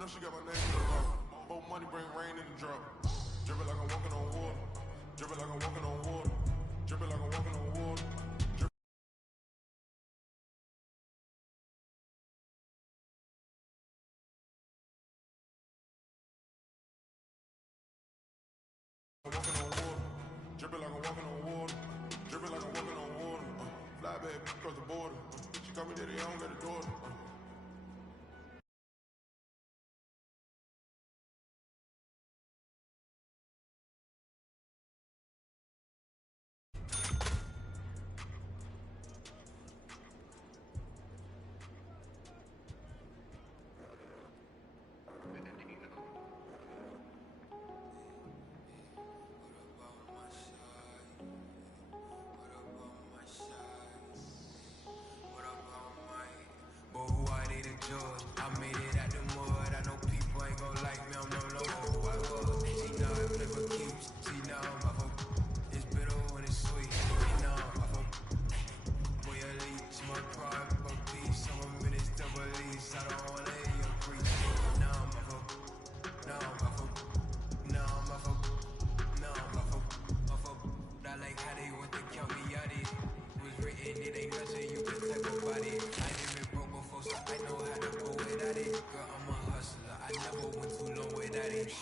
know she got my name in the rock. More money bring rain in the drop. Drippin' like I'm walking on water. Drippin' like I'm walking on water. Drippin' like I'm walking on water. I'm walking on water. Drippin' like I'm walking on water. Drippin' like I'm walking on water. Fly back across the border. She call me daddy, I don't got a daughter. I made it out the mud. I know people ain't gon' like me. I'm no longer who I was. See now I'm never keeps. See now I'm off of. It's bitter when it's sweet. See now I'm off of. Boy, I leech my pride, my peace. Some minutes double lease. I don't wanna hear your preach. Now I'm off of. Now I'm off of. Now I'm off of. Now I'm off of. Off of. I like how they want to count me out it. Was written, it ain't nothing you can type about it. I ain't been broke before, so I know how to go without it. Girl, I'm a hustler, I never went too long without it.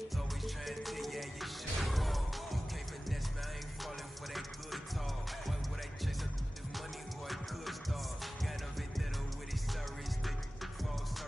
It's always trying to tell yeah, you should fall. You can't finesse me, I ain't falling for that good talk. Why would I chase up this money who I could start? Got a vendetta with it, sorry, stick false.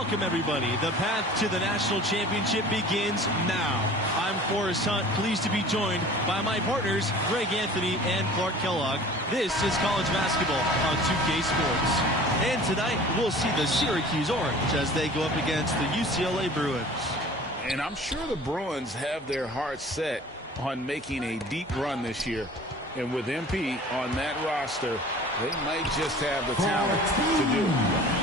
Welcome, everybody. The path to the national championship begins now. I'm Forrest Hunt, pleased to be joined by my partners, Greg Anthony and Clark Kellogg. This is college basketball on 2K Sports. And tonight, we'll see the Syracuse Orange as they go up against the UCLA Bruins. And I'm sure the Bruins have their hearts set on making a deep run this year. And with MP on that roster, they might just have the talent to do it.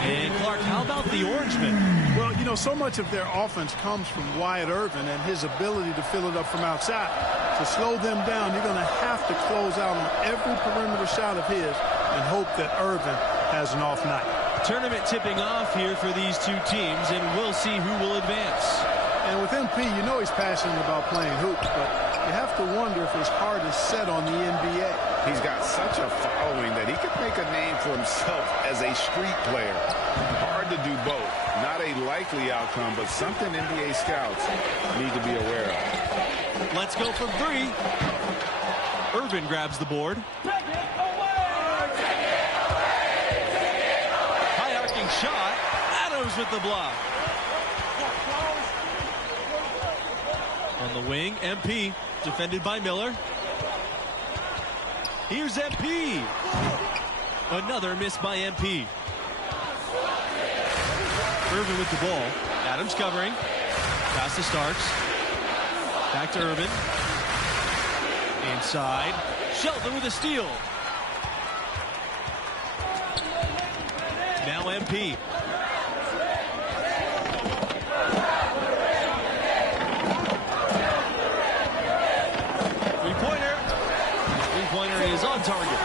And Clark, how about the Orangemen? Well, you know, so much of their offense comes from Wyatt Irvin and his ability to fill it up from outside. To slow them down, you're going to have to close out on every perimeter shot of his and hope that Irvin has an off night. Tournament tipping off here for these two teams, and we'll see who will advance. And with MP, you know he's passionate about playing hoops, but you have to wonder if his heart is set on the NBA. He's got such a following that he could make a name for himself as a street player. Hard to do both. Not a likely outcome, but something NBA scouts need to be aware of. Let's go from three. Irvin grabs the board. High arcing shot. Adams with the block. On the wing, MP, defended by Miller. Here's MP. Another miss by MP. Irvin with the ball. Adams covering. Pass to Starks. Back to Irvin. Inside. Shelton with a steal. Now MP. Three-pointer is on target.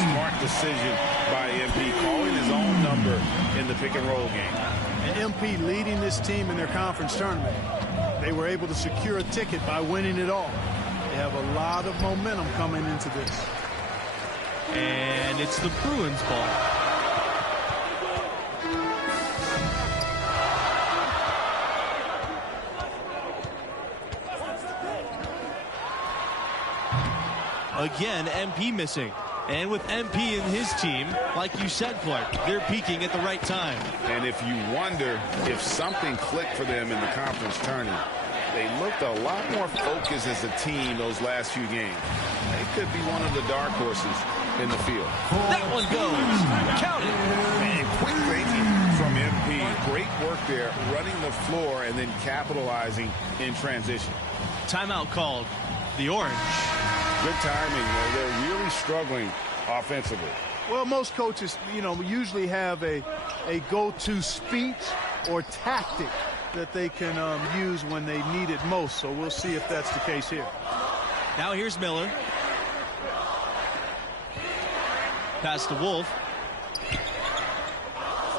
Smart decision by MP, calling his own number in the pick-and-roll game. And MP leading this team in their conference tournament. They were able to secure a ticket by winning it all. They have a lot of momentum coming into this. And it's the Bruins ball. Again, MP missing. And with MP and his team, like you said, Clark, they're peaking at the right time. And if you wonder if something clicked for them in the conference tournament, they looked a lot more focused as a team those last few games. They could be one of the dark horses in the field. That one goes. Count it. Man, quick thinking from MP. Great work there, running the floor and then capitalizing in transition. Timeout called. The Orange. Good timing. They're really struggling offensively. Well, most coaches, you know, usually have a go-to speech or tactic that they can use when they need it most. So we'll see if that's the case here. Now here's Miller. Pass to Wolf.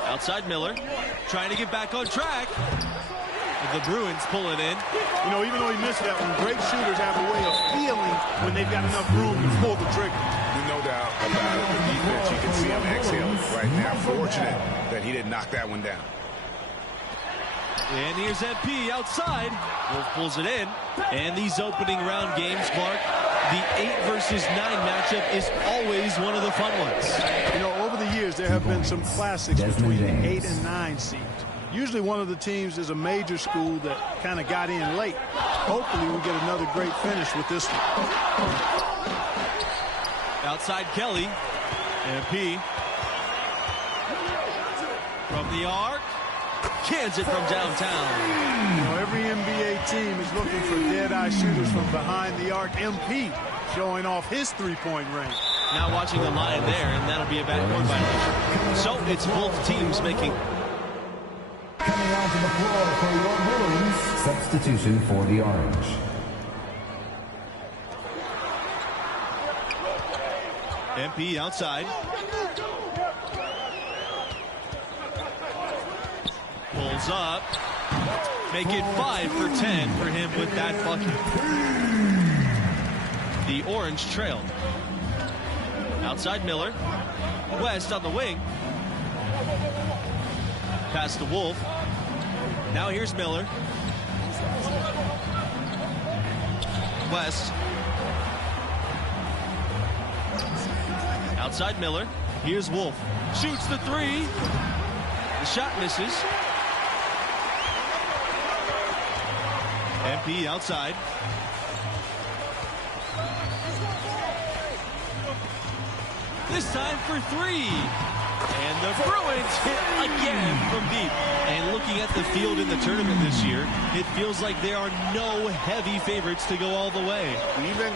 Outside Miller. Trying to get back on track. The Bruins pull it in. You know, even though he missed that one, great shooters have a way of feeling when they've got enough room to pull the trigger. No doubt about it. The defense, you can see him exhaling right now. Fortunate that he didn't knock that one down. And here's MP outside. Wolf pulls it in. And these opening round games, Clark, the 8 versus 9 matchup is always one of the fun ones. You know, over the years, there have been some classics between the 8 and 9 seeds. Usually one of the teams is a major school that kind of got in late. Hopefully we get another great finish with this one. Outside Kelly. MP. From the arc. Cans it from downtown. You know, every NBA team is looking for dead-eye shooters from behind the arc. MP showing off his three-point range. Now watching the line there, and that'll be a backboard violation. So it's both teams making... Coming onto the floor for your Bruins, substitution for the Orange. MP outside. Pulls up. Make it 5 for 10 for him with that bucket. The Orange trail. Outside Miller. West on the wing. Pass to Wolf. Now here's Miller. West. Outside Miller. Here's Wolf. Shoots the three. The shot misses. MP outside. This time for three. And the Bruins hit again from deep. And looking at the field in the tournament this year, it feels like there are no heavy favorites to go all the way. Even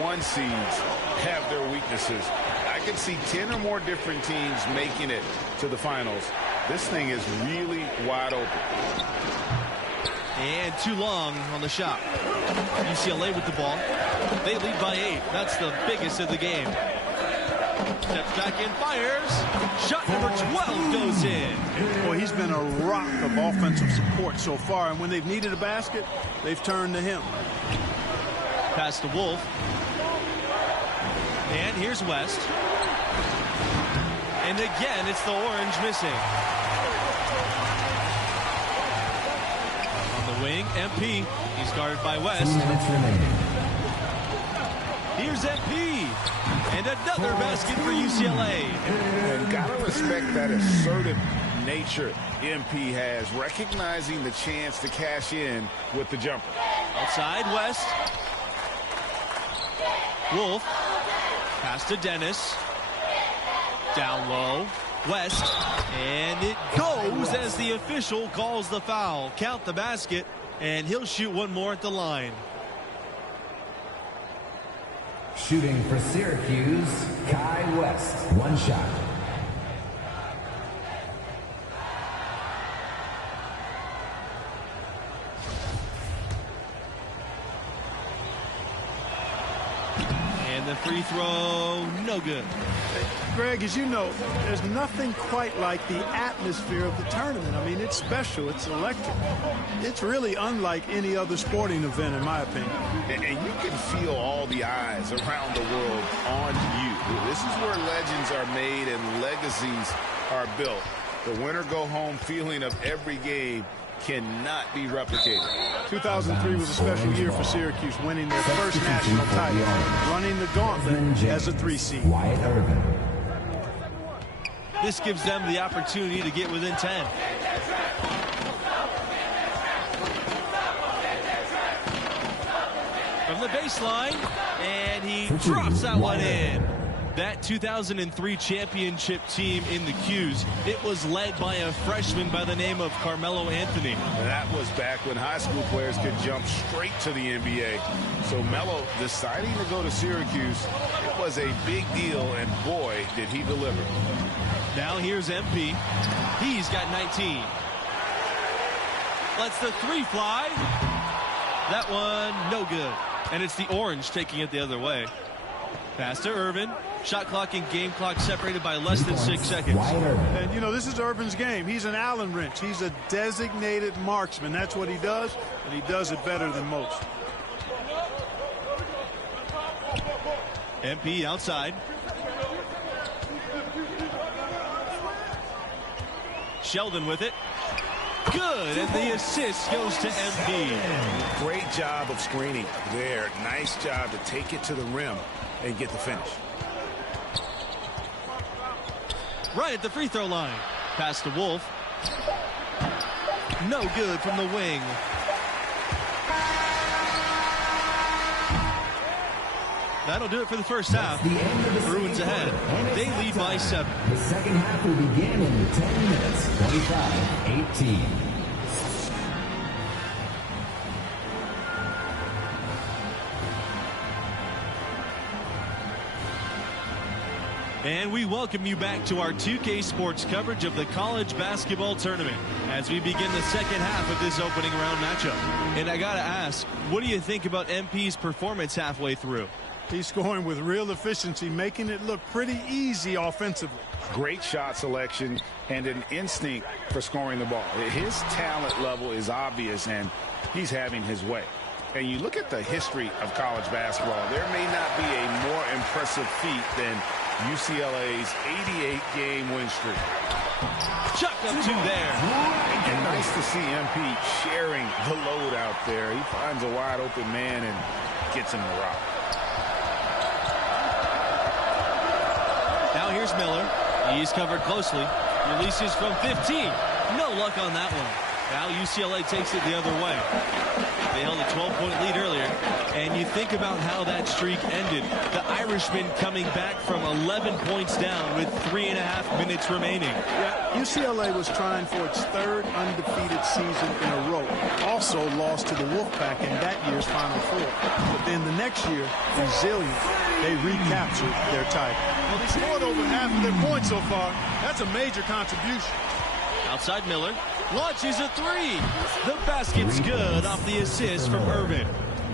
one seeds have their weaknesses. I can see 10 or more different teams making it to the finals. This thing is really wide open. And too long on the shot. UCLA with the ball. They lead by 8. That's the biggest of the game. Steps back and fires. Shot number 12 goes in. Boy, he's been a rock of offensive support so far. And when they've needed a basket, they've turned to him. Pass to Wolf. And here's West. And again, it's the orange missing. On the wing, MP. He's guarded by West. 2 minutes remaining. Here's MP. And another basket for UCLA. And gotta respect that assertive nature MP has, recognizing the chance to cash in with the jumper. Outside, West. Wolf. Pass to Dennis. Down low. West. And it goes as the official calls the foul. Count the basket. And he'll shoot one more at the line. Shooting for Syracuse, Kai West. 1 shot. And the free throw, no good. Greg, as you know, there's nothing quite like the atmosphere of the tournament. I mean, it's special. It's electric. It's really unlike any other sporting event, in my opinion. And you can feel all the eyes around the world on you. This is where legends are made and legacies are built. The winner-go-home feeling of every game cannot be replicated. 2003 was a special year for Syracuse, winning their first national title, running the gauntlet as a 3 seed. Wyatt Irvin. This gives them the opportunity to get within 10. From the baseline, and he drops that one in. That 2003 championship team in the Qs, it was led by a freshman by the name of Carmelo Anthony. That was back when high school players could jump straight to the NBA. So Melo deciding to go to Syracuse, it was a big deal, and boy, did he deliver. Now here's MP. He's got 19. Lets the 3 fly. That one, no good. And it's the orange taking it the other way. Pass to Irvin. Shot clock and game clock separated by less than 6 seconds. And, you know, this is Irvin's game. He's an Allen wrench. He's a designated marksman. That's what he does, and he does it better than most. MP outside. Sheldon with it. Good, and the assist goes to MP. Great job of screening there. Nice job to take it to the rim and get the finish. Right at the free throw line. Pass to Wolf. No good from the wing. That'll do it for the first half. Bruins ahead. They lead by 7. The second half will begin in 10 minutes. 25-18. And we welcome you back to our 2K Sports coverage of the college basketball tournament as we begin the second half of this opening round matchup. And I got to ask, what do you think about MP's performance halfway through? He's scoring with real efficiency, making it look pretty easy offensively. Great shot selection and an instinct for scoring the ball. His talent level is obvious, and he's having his way. And you look at the history of college basketball, there may not be a more impressive feat than UCLA's 88-game win streak. Chuck up 2 there. And nice to see MP sharing the load out there. He finds a wide open man and gets him the rock. Now here's Miller. He's covered closely. Releases from 15. No luck on that one. Now UCLA takes it the other way. They held a 12-point lead earlier. And you think about how that streak ended. The Irishmen coming back from 11 points down with 3.5 minutes remaining. Yeah, UCLA was trying for its third undefeated season in a row. Also lost to the Wolfpack in that year's Final Four. But then the next year, resilient, they recaptured their title. Well, they scored over half of their points so far. That's a major contribution. Outside Miller. Launches a three. The basket's good off the assist from Irvin.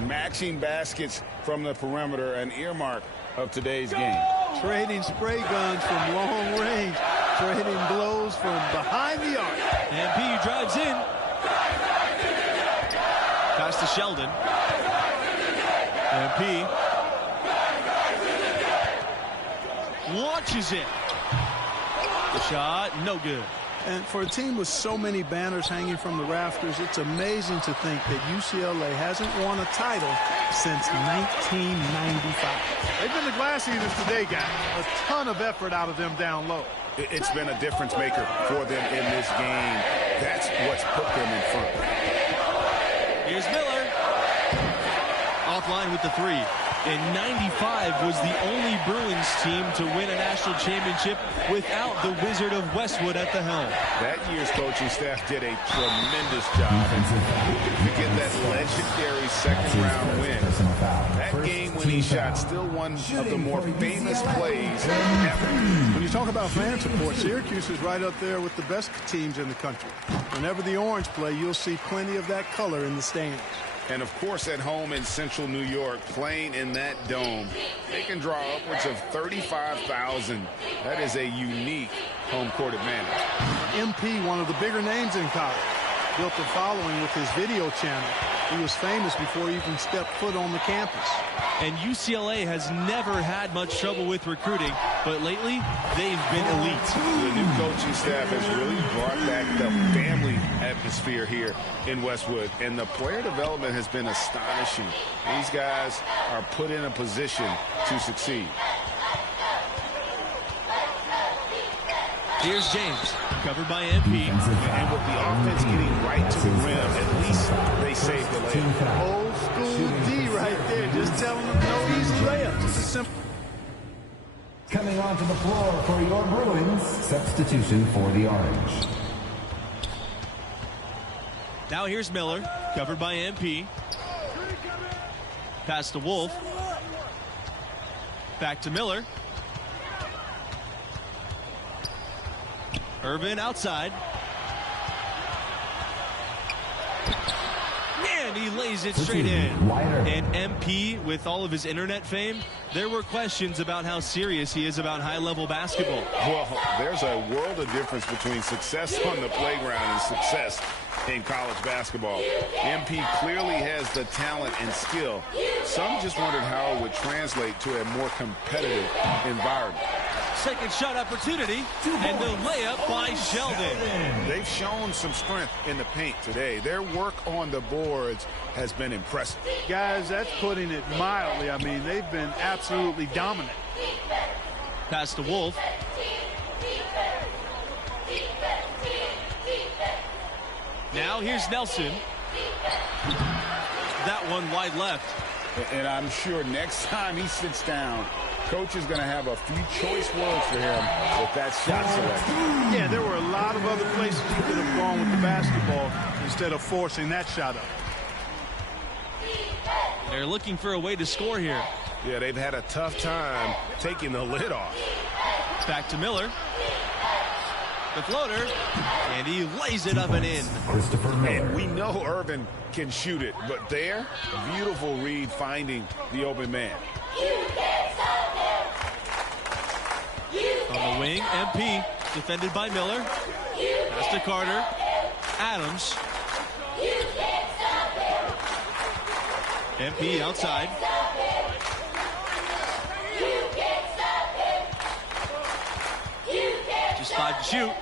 Matching baskets from the perimeter, an earmark of today's game. Trading spray guns from long range. Trading blows from behind the arc. And P drives in. Pass to Sheldon. And P launches it. The shot, no good. And for a team with so many banners hanging from the rafters, it's amazing to think that UCLA hasn't won a title since 1995. They've been the glass eaters today, guys. A ton of effort out of them down low. It's been a difference maker for them in this game. That's what's put them in front. Here's Miller. Offline with the three. And 95 was the only Bruins team to win a national championship without the Wizard of Westwood at the helm. That year's coaching staff did a tremendous job. To get that legendary second-round win. That game-winning shot still one of the more famous plays ever. When you talk about fan support, Syracuse is right up there with the best teams in the country. Whenever the Orange play, you'll see plenty of that color in the stands. And, of course, at home in central New York, playing in that dome, they can draw upwards of 35,000. That is a unique home court advantage. MP, one of the bigger names in college, built a following with his video channel. He was famous before he even stepped foot on the campus. And UCLA has never had much trouble with recruiting, but lately they've been elite. The new coaching staff has really brought back the family atmosphere here in Westwood, and the player development has been astonishing. These guys are put in a position to succeed. Here's James, covered by MP. And with the offense getting right to the rim, at least they saved the layup. Old school D right there, just telling them no easy layup. Just a simple. Coming onto the floor for your Bruins, substitution for the Orange. Now here's Miller, covered by MP. Pass to Wolf. Back to Miller. Irvin outside. And he lays it straight in. And MP, with all of his internet fame, there were questions about how serious he is about high-level basketball. Well, there's a world of difference between success on the playground and success in college basketball. MP clearly has the talent and skill. Some just wondered how it would translate to a more competitive environment. Second shot opportunity, and the layup by Sheldon. They've shown some strength in the paint today. Their work on the boards has been impressive. Guys, that's putting it mildly. I mean, they've been absolutely dominant. Pass to Wolf. Now here's Nelson. That one wide left. And I'm sure next time he sits down, Coach is going to have a few choice words for him with that shot selection. Yeah, there were a lot of other places he could have gone with the basketball instead of forcing that shot up. They're looking for a way to score here. Yeah, they've had a tough time taking the lid off. Back to Miller. The floater, and he lays it up and in. Christopher Miller. And we know Irvin can shoot it, but there, beautiful read finding the open man. On the wing, MP, defended by Miller. Pass to Carter. Adams. MP outside. Just 5 to shoot.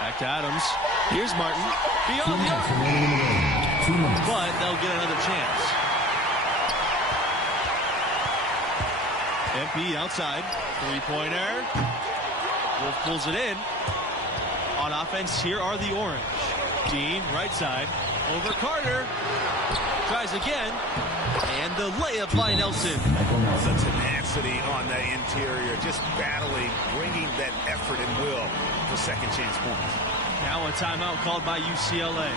Back to Adams. Here's Martin. Beyond the arc. But they'll get another chance. MP outside. Three-pointer. Wolf pulls it in. On offense, here are the orange. Dean, right side, over Carter. Tries again, and the layup by Nelson. The tenacity on the interior, just battling, bringing that effort and will for second chance points. Now a timeout called by UCLA.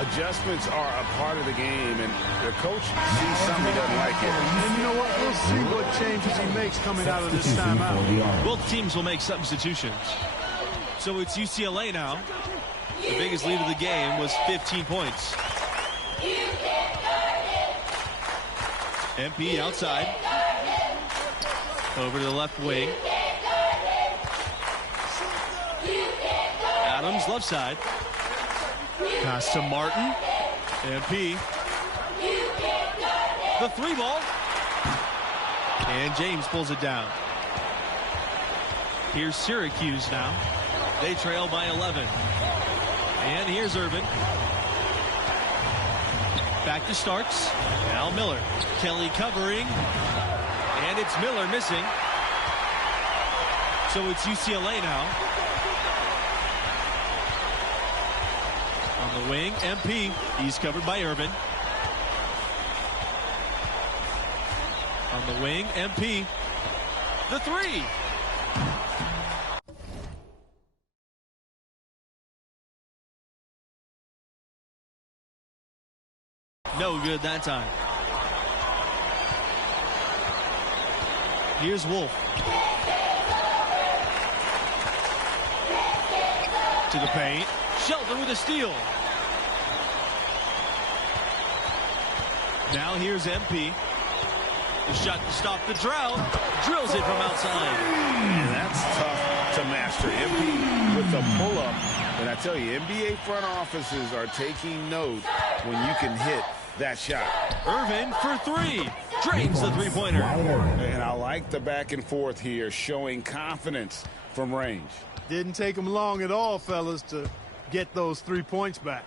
Adjustments are a part of the game, and the coach sees something he doesn't like it. And you know what? We'll see what changes he makes coming out of this timeout. Both teams will make substitutions. So it's UCLA now. The biggest lead of the game was 15 points. MP outside. Over to the left wing. Adams left side. Pass to Martin. MP. The three ball. And James pulls it down. Here's Syracuse now. They trail by 11. And here's Irvin. Back to Starks. Now Miller. Kelly covering. And it's Miller missing. So it's UCLA now. On the wing, MP. He's covered by Irvin. On the wing, MP. The three. No good that time. Here's Wolf. To the paint. Shelton with a steal. Now here's MP. The shot to stop the drought. Drills it from outside. And that's tough to master. MP with the pull-up. And I tell you, NBA front offices are taking note when you can hit that shot. Irvin for three. Drains the three-pointer. And I like the back and forth here, showing confidence from range. Didn't take him long at all, fellas, to get those 3 points back.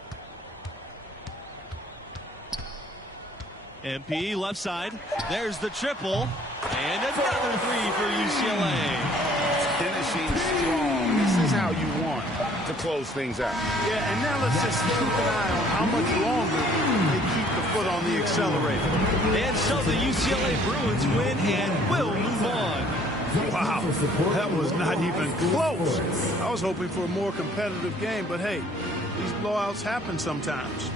MP left side. There's the triple. And another three for UCLA. Finishing strong. This is how you want to close things out. Yeah, and now let's just keep an eye on how much longer they keep the foot on the accelerator. And so the UCLA Bruins win and will move on. Wow, that was not even close. I was hoping for a more competitive game, but hey, these blowouts happen sometimes.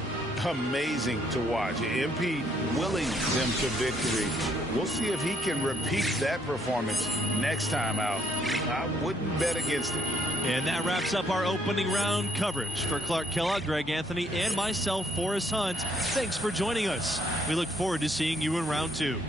Amazing to watch. MP willing them to victory. We'll see if he can repeat that performance next time out. I wouldn't bet against it. And that wraps up our opening round coverage. For Clark Kellogg, Greg Anthony, and myself, Forrest Hunt, thanks for joining us. We look forward to seeing you in round two.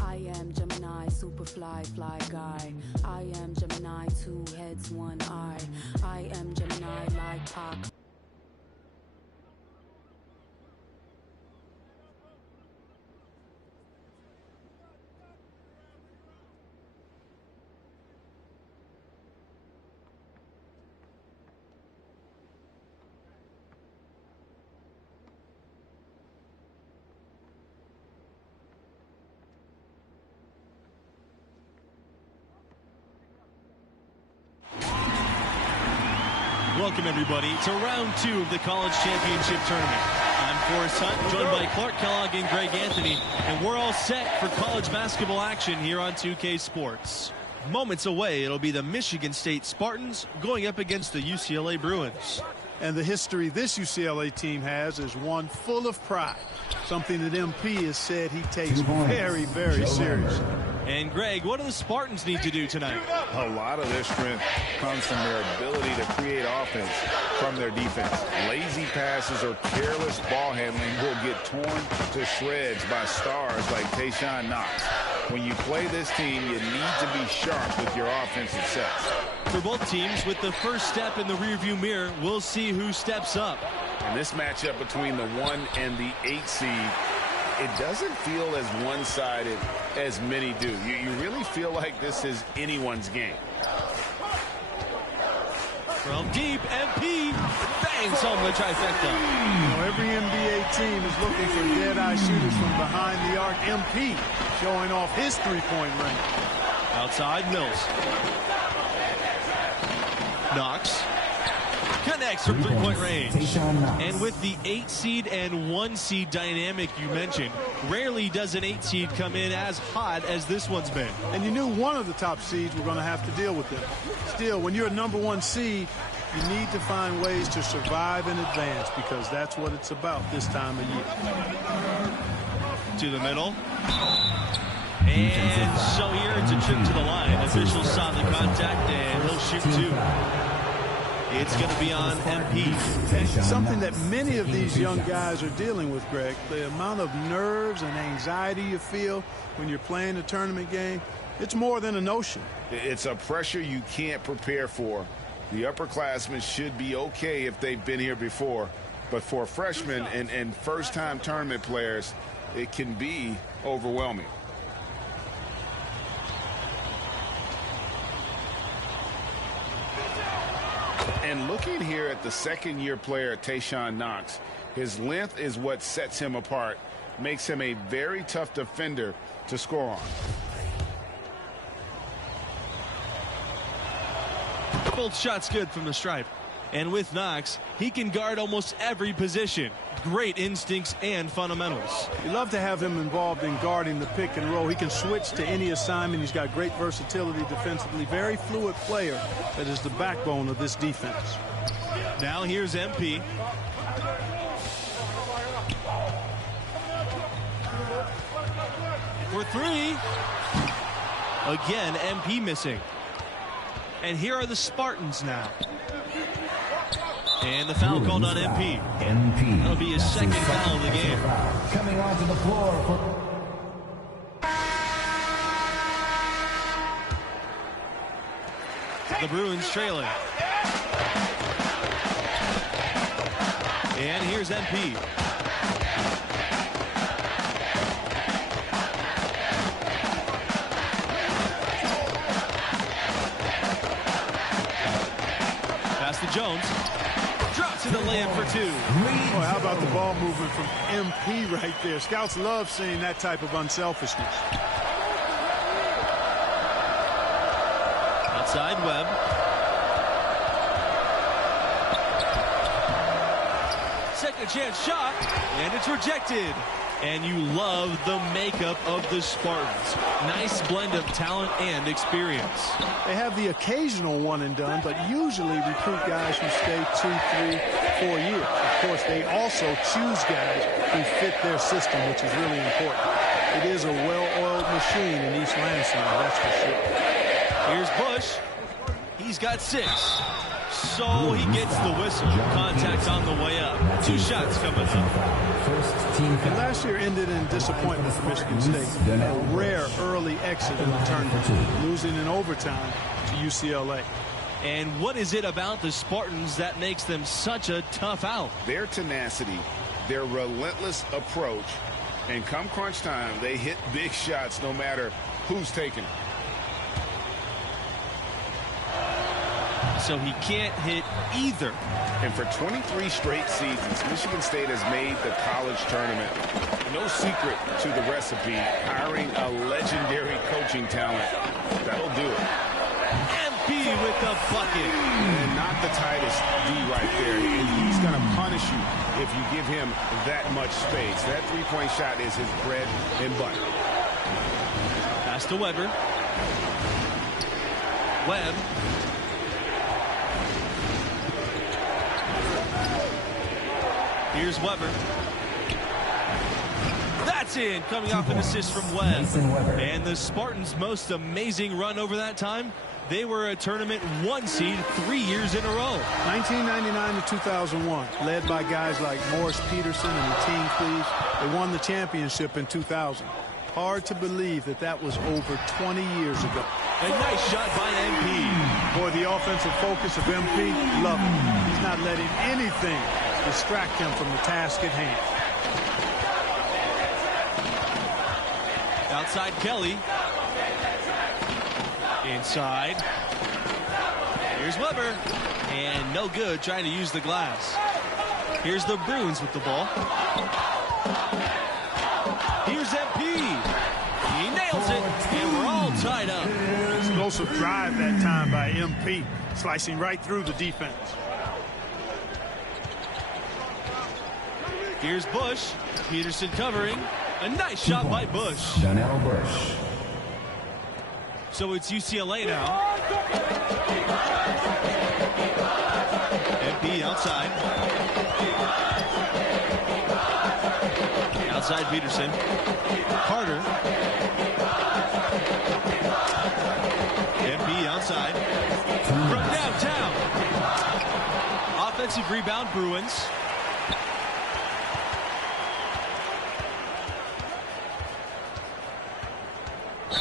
I am Gemini, super fly guy. I am Gemini, 2 heads, 1 eye. I am Gemini, like Pac. Welcome, everybody, to round two of the College Championship Tournament. I'm Forrest Hunt, joined by Clark Kellogg and Greg Anthony, and we're all set for college basketball action here on 2K Sports. Moments away, it'll be the Michigan State Spartans going up against the UCLA Bruins. And the history this UCLA team has is one full of pride, something that MP has said he takes very, very seriously. And Greg, what do the Spartans need to do tonight? A lot of their strength comes from their ability to create offense from their defense. Lazy passes or careless ball handling will get torn to shreds by stars like Tayshaun Knox. When you play this team, you need to be sharp with your offensive sets. For both teams, with the first step in the rearview mirror, we'll see who steps up. And this matchup between the 1 and the 8 seed, it doesn't feel as one-sided as many do. You really feel like this is anyone's game. From deep, MP bangs home the trifecta. Every NBA team is looking for dead-eye shooters from behind the arc. MP showing off his three-point range. Outside, Mills. Knox connects from three-point range. And with the 8 seed and 1 seed dynamic you mentioned, rarely does an 8 seed come in as hot as this one's been. And you knew one of the top seeds were going to have to deal with them. Still, when you're a number 1 seed, you need to find ways to survive and advance, because that's what it's about this time of year. To the middle. And so here it's a trip to the line. Officials saw the contact, and he'll shoot 2. It's going to be on MP. And something that many of these young guys are dealing with, Greg, the amount of nerves and anxiety you feel when you're playing a tournament game, it's more than a notion. It's a pressure you can't prepare for. The upperclassmen should be okay if they've been here before. But for freshmen and first-time tournament players, it can be overwhelming. And looking here at the second-year player, Tayshaun Knox, his length is what sets him apart, makes him a very tough defender to score on. Both shots good from the stripe. And with Knox, he can guard almost every position. Great instincts and fundamentals. You love to have him involved in guarding the pick and roll. He can switch to any assignment. He's got great versatility defensively. Very fluid player that is the backbone of this defense. Now here's MP. For 3. Again, MP missing. And here are the Spartans now. And the foul called on MP. That'll be his second foul of the game. Coming onto the floor for... The Bruins trailing. And here's MP. Pass to Jones. Drops in the layup for 2. Boy, how about the ball movement from MP right there? Scouts love seeing that type of unselfishness. Outside Webb. Second chance shot, and it's rejected. And you love the makeup of the Spartans. Nice blend of talent and experience. They have the occasional one and done, but usually recruit guys who stay 2, 3, 4 years. Of course, they also choose guys who fit their system, which is really important. It is a well-oiled machine in East Lansing, that's for sure. Here's Bush. He's got 6. So he gets the whistle. Contact on the way up. 2 shots coming up. And last year ended in disappointment for Michigan State. A rare early exit in the tournament, losing in overtime to UCLA. And what is it about the Spartans that makes them such a tough out? Their tenacity, their relentless approach, and come crunch time, they hit big shots no matter who's taking it. So he can't hit either. And for 23 straight seasons, Michigan State has made the college tournament. No secret to the recipe, hiring a legendary coaching talent. That'll do it. MP with the bucket. And not the tightest D right there. And he's going to punish you if you give him that much space. That three-point shot is his bread and butter. Pass to Weber. Webb. Here's Weber. That's in, coming off an assist from Webb. And the Spartans' most amazing run over that time, they were a tournament 1 seed 3 years in a row. 1999 to 2001, led by guys like Morris Peterson and Lateen Cleaves. They won the championship in 2000. Hard to believe that that was over 20 years ago. A nice shot by MP. Boy, the offensive focus of MP, love it. He's not letting anything distract him from the task at hand. Outside Kelly. Inside. Here's Weber. And no good trying to use the glass. Here's the Bruins with the ball. Here's MP. He nails it. And we're all tied up. Explosive drive that time by MP. Slicing right through the defense. Here's Bush. Peterson covering. A nice shot by Bush. Donnell Bush. So it's UCLA now. MP outside. Outside Peterson. Carter. MP outside. From downtown. Offensive rebound, Bruins.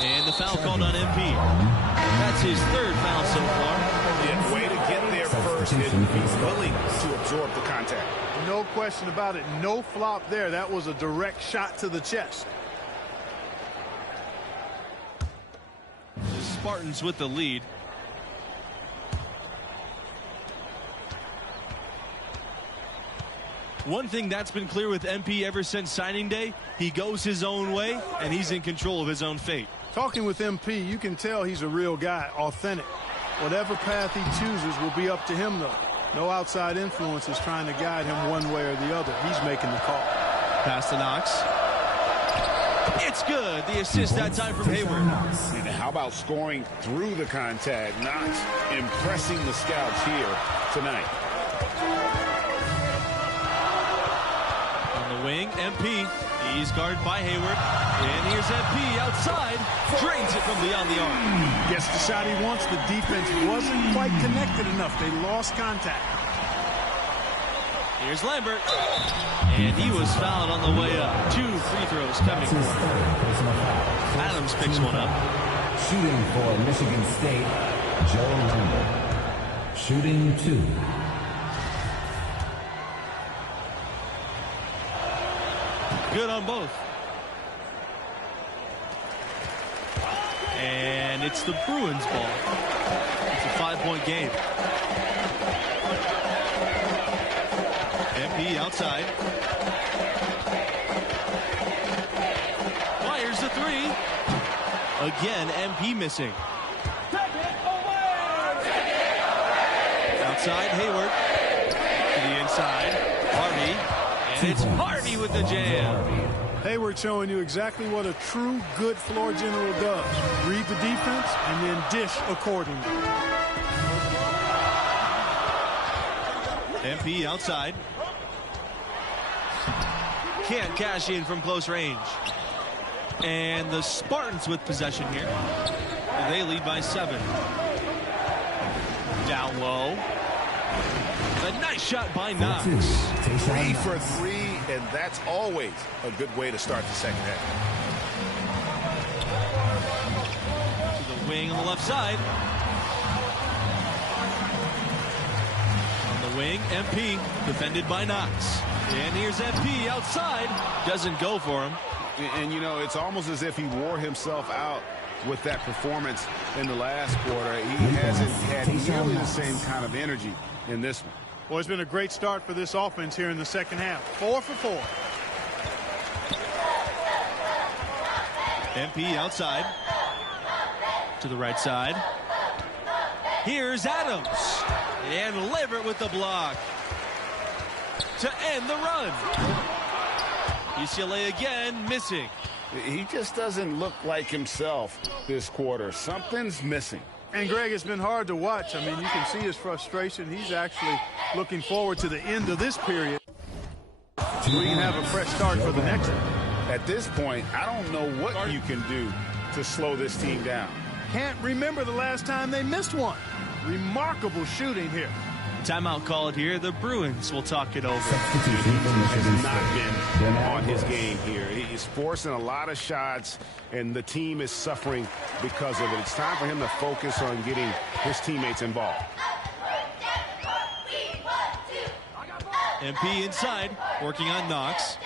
And the foul called on MP. That's his third foul so far. Yeah, way to get there first. He's willing to absorb the contact. No question about it. No flop there. That was a direct shot to the chest. The Spartans with the lead. One thing that's been clear with MP ever since signing day, he goes his own way, and he's in control of his own fate. Talking with MP, you can tell he's a real guy, authentic. Whatever path he chooses will be up to him, though. No outside influence is trying to guide him one way or the other. He's making the call. Pass to Knox. It's good. The assist that time from Hayward. And how about scoring through the contact? Knox impressing the scouts here tonight. On the wing, MP. He's guarded by Hayward. And here's MP outside. Drains it from beyond the arc. Gets the shot he wants. The defense wasn't quite connected enough. They lost contact. Here's Lambert. And he was fouled on the way up. 2 free throws coming for him. Adams picks one up. Shooting for Michigan State, Joe Lambert. Shooting 2. Good on both. And it's the Bruins ball. It's a 5-point game. MP outside. Fires the 3. Again, MP missing. Outside, Hayward. To the inside. Harvey. And it's Harvey with the jam. Hayward showing you exactly what a true good floor general does. Read the defense and then dish accordingly. MP outside. Can't cash in from close range. And the Spartans with possession here. They lead by 7. Down low. A nice shot by Knox. 3 for 3, and that's always a good way to start the second half. To the wing on the left side. On the wing, MP defended by Knox. And here's MP outside. Doesn't go for him. And, you know, it's almost as if he wore himself out with that performance in the last quarter. He hasn't had nearly the same kind of energy in this one. Well, it's been a great start for this offense here in the second half. 4 for 4. MP outside. To the right side. Here's Adams. And Lambert with the block. To end the run. UCLA again missing. He just doesn't look like himself this quarter. Something's missing. And, Greg, it's been hard to watch. I mean, you can see his frustration. He's actually looking forward to the end of this period. So we can have a fresh start for the next one. At this point, I don't know what you can do to slow this team down. Can't remember the last time they missed one. Remarkable shooting here. Timeout called here. The Bruins will talk it over. Substitution for Michigan Has not State. been on his game here. He's forcing a lot of shots, and the team is suffering because of it. It's time for him to focus on getting his teammates involved. MP inside, working on Knox.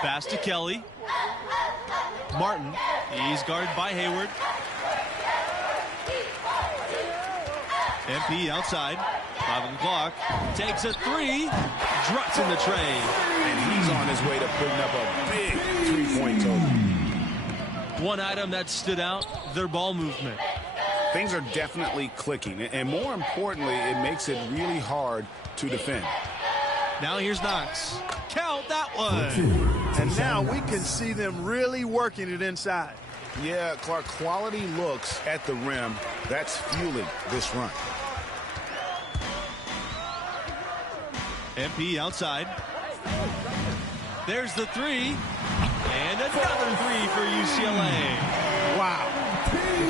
Pass to Kelly. Martin, he's guarded by Hayward. MP outside, 5 on the clock, takes a three, drops in the tray. And he's on his way to putting up a big three-point total. One item that stood out, their ball movement. Things are definitely clicking, and more importantly, it makes it really hard to defend. Now here's Knox. Count that one. And now we can see them really working it inside. Yeah, Clark, quality looks at the rim. That's fueling this run. MP outside. There's the three. And another three for UCLA. Wow.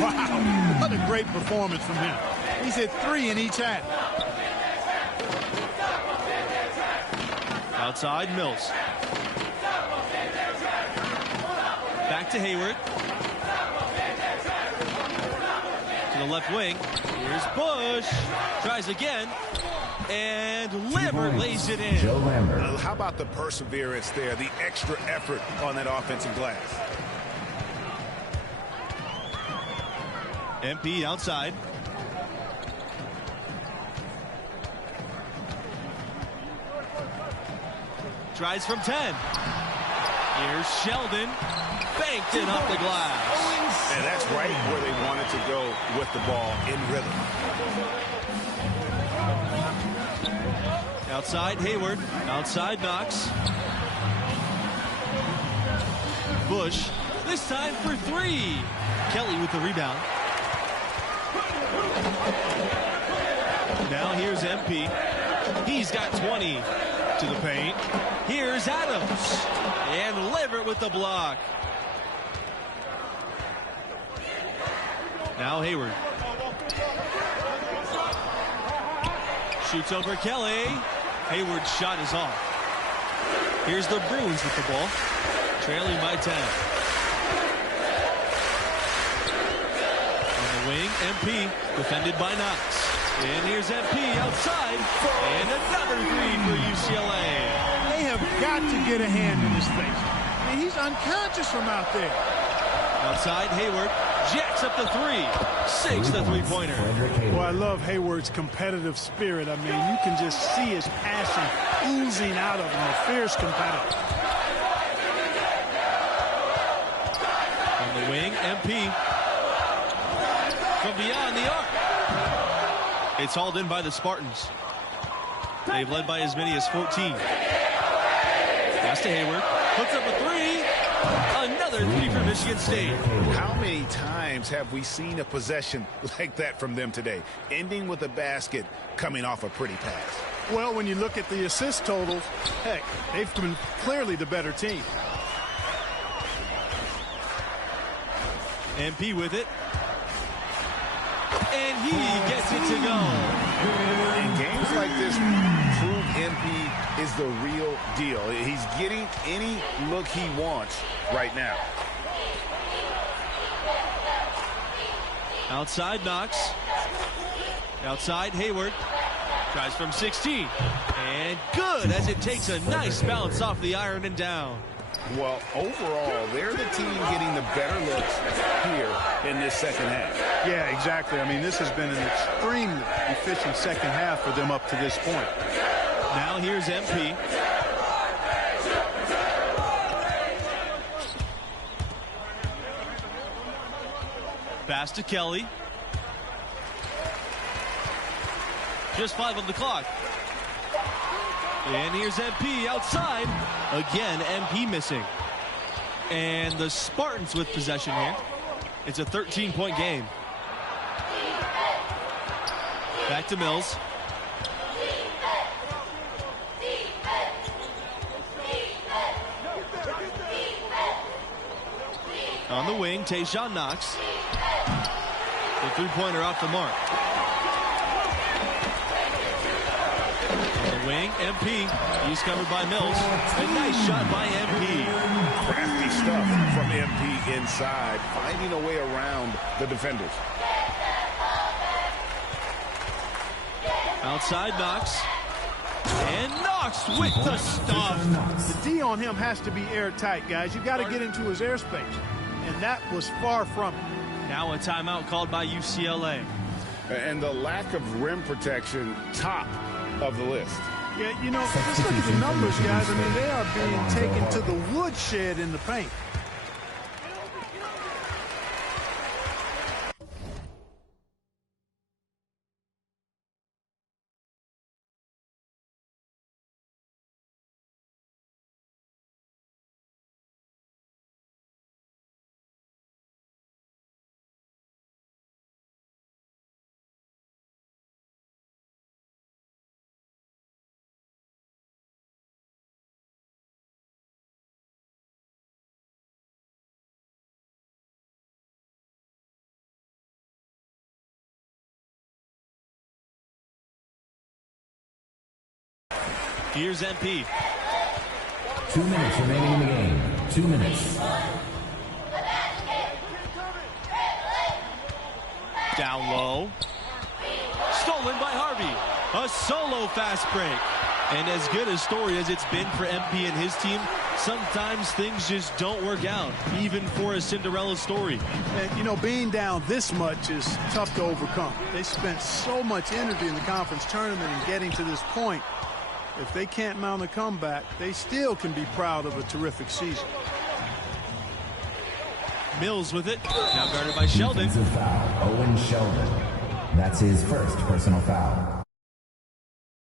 Wow. What a great performance from him. He's hit 3 in each half. Outside, Mills. Back to Hayward. To the left wing. Here's Bush. Tries again. And Lambert lays it in. Joe Lambert. How about the perseverance there, the extra effort on that offensive glass? MP outside. Tries from 10. Here's Sheldon. Banked it off the glass. And that's right where they wanted to go with the ball, in rhythm. Outside Hayward. Outside Knox. Bush. This time for 3. Kelly with the rebound. Now here's MP. He's got 20 to the paint. Here's Adams. And Lambert with the block. Now Hayward. Shoots over Kelly. Hayward's shot is off. Here's the Bruins with the ball. Trailing by 10. On the wing, MP. Defended by Knox. And here's MP outside. And another three for UCLA. They have got to get a hand in his face. I mean, he's unconscious from out there. Outside, Hayward jacks up the 3. 6 the three-pointer. Well, I love Hayward's competitive spirit. I mean, you can just see his passion oozing out of him, a fierce competitor. On the wing, MP. From beyond the arc. It's hauled in by the Spartans. They've led by as many as 14. Pass to Hayward. Puts up a 3. Another 3 for Michigan State. How many times have we seen a possession like that from them today? Ending with a basket, coming off a pretty pass. Well, when you look at the assist totals, heck, they've been clearly the better team. MP with it. And he gets it to go. In games like this, prove MP is the real deal. He's getting any look he wants right now. Outside Knox. Outside Hayward. Tries from 16. And good as it takes a nice bounce off the iron and down. Well, overall, they're the team getting the better looks here in this second half. Yeah, exactly. I mean, this has been an extremely efficient second half for them up to this point. Now here's MP. Pass to Kelly. Just 5 on the clock. And here's MP outside. Again, MP missing. And the Spartans with possession here. It's a 13-point game. Back to Mills. On the wing, Tayshaun Knox. The three-pointer off the mark. MP. He's covered by Mills. A nice shot by MP. Crafty stuff from MP inside, finding a way around the defenders. Outside Knox. And Knox with the stuff. The D on him has to be airtight, guys. You got to get into his airspace. And that was far from it. Now a timeout called by UCLA. And the lack of rim protection, top of the list. Yeah, you know, just look at the numbers, guys. I mean, they are being taken to the woodshed in the paint. Here's MP. 2 minutes remaining in the game. 2 minutes. Down low. Stolen by Harvey. A solo fast break. And as good a story as it's been for MP and his team, sometimes things just don't work out, even for a Cinderella story. And, you know, being down this much is tough to overcome. They spent so much energy in the conference tournament and getting to this point. If they can't mount a comeback, they still can be proud of a terrific season. Mills with it. Now guarded by Sheldon. Defensive foul, Owen Sheldon. That's his first personal foul.